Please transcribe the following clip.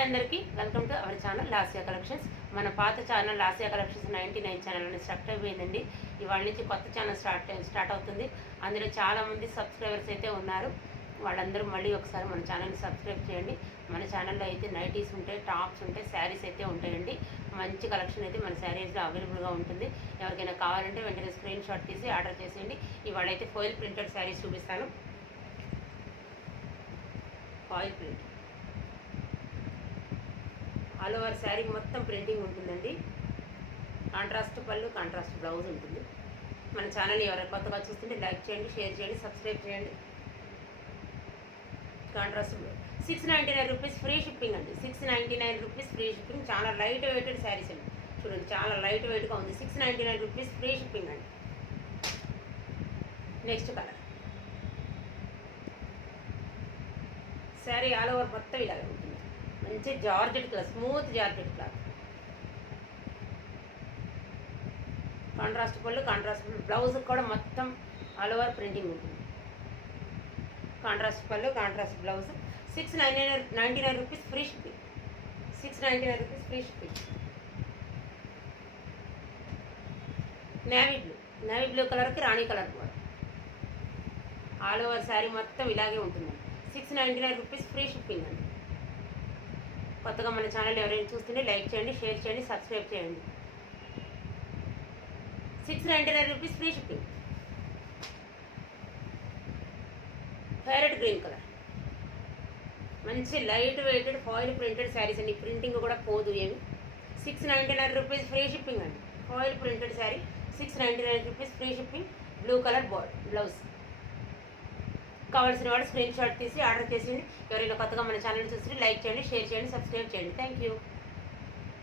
Hi అందరికీ, welcome to our channel Lasya collections. మన పాత ఛానల్ లాస్యా కలెక్షన్స్ 99 ఛానల్ అనేది స్టార్ట్ అయిపోయిందండి. ఇవాళ నుంచి కొత్త ఛానల్ స్టార్ట్ అవుతుంది. అందులో చాలామంది సబ్స్క్రైబర్స్ అయితే ఉన్నారు. వాళ్ళందరూ మళ్ళీ ఒకసారి మన ఛానల్ని సబ్స్క్రైబ్ చేయండి. మన ఛానల్లో అయితే నైటీస్ ఉంటాయి, టాప్స్ ఉంటాయి, శారీస్ అయితే ఉంటాయండి. మంచి కలెక్షన్ అయితే మన శారీస్లో అవైలబుల్గా ఉంటుంది. ఎవరికైనా కావాలంటే వెంటనే స్క్రీన్ షాట్ తీసి ఆర్డర్ చేసేయండి. ఇవాళ అయితే ఫాయిల్ ప్రింటెడ్ శారీస్ చూపిస్తాను. Foil print all over sari మొత్తం ప్రింటింగ్ ఉంటుందండి. కాంట్రాస్ట్ పళ్ళు, కాంట్రాస్ట్ బ్లౌజ్ ఉంటుంది. మన ఛానల్ ఎవరైనా కొత్తగా చూస్తుంటే లైక్ చేయండి, షేర్ చేయండి, సబ్స్క్రైబ్ చేయండి. Contrast blouse 699 rupees free shipping అండి. 699 రూపీస్ ఫ్రీ షిప్పింగ్. చాలా లైట్ వెయిటెడ్ శారీస్ అండి. చూడండి, చాలా లైట్ వెయిట్గా ఉంది. 699 రూపీస్ ఫ్రీ షిప్పింగ్ అండి. Next colour sari all over మొత్తం ఇలాగే ఉంటుంది. మంచి georgette cloth, smooth georgette cloth. Contrast పళ్ళు, కాంట్రాస్ట్ బ్లౌజ్ కూడా మొత్తం ఆల్ ఓవర్ ప్రింటింగ్ ఉంటుంది. కాంట్రాస్ట్ పళ్ళు, contrast blouse. 699 rupees free shipping. 699 rupees free shipping. Navy blue కలర్కి రాణి కలర్ కూడా ఆల్ ఓవర్ శారీ మొత్తం ఇలాగే ఉంటుంది. 699 రూపీస్ ఫ్రీ షిప్పింగ్ అండి. కొత్తగా మన ఛానల్ ఎవరైనా చూస్తుంటే లైక్ చేయండి, షేర్ చేయండి, సబ్స్క్రైబ్ చేయండి. 699 rupees free shipping. Parrot green colour, మంచి light weighted foil printed saris అండి. ప్రింటింగ్ కూడా పోదు ఏమి. 699 రూపీస్ ఫ్రీ షిప్పింగ్ అండి. Foil printed sari 699 rupees free shipping. Blue colour blouse. కావాల్సిన వాడు స్క్రీన్ షాట్ తీసి ఆర్డర్ చేసింది. ఎవరైనా కొత్తగా మన ఛానల్ చూసి లైక్ చేయండి, షేర్ చేయండి, సబ్స్క్రైబ్ చేయండి. Thank you.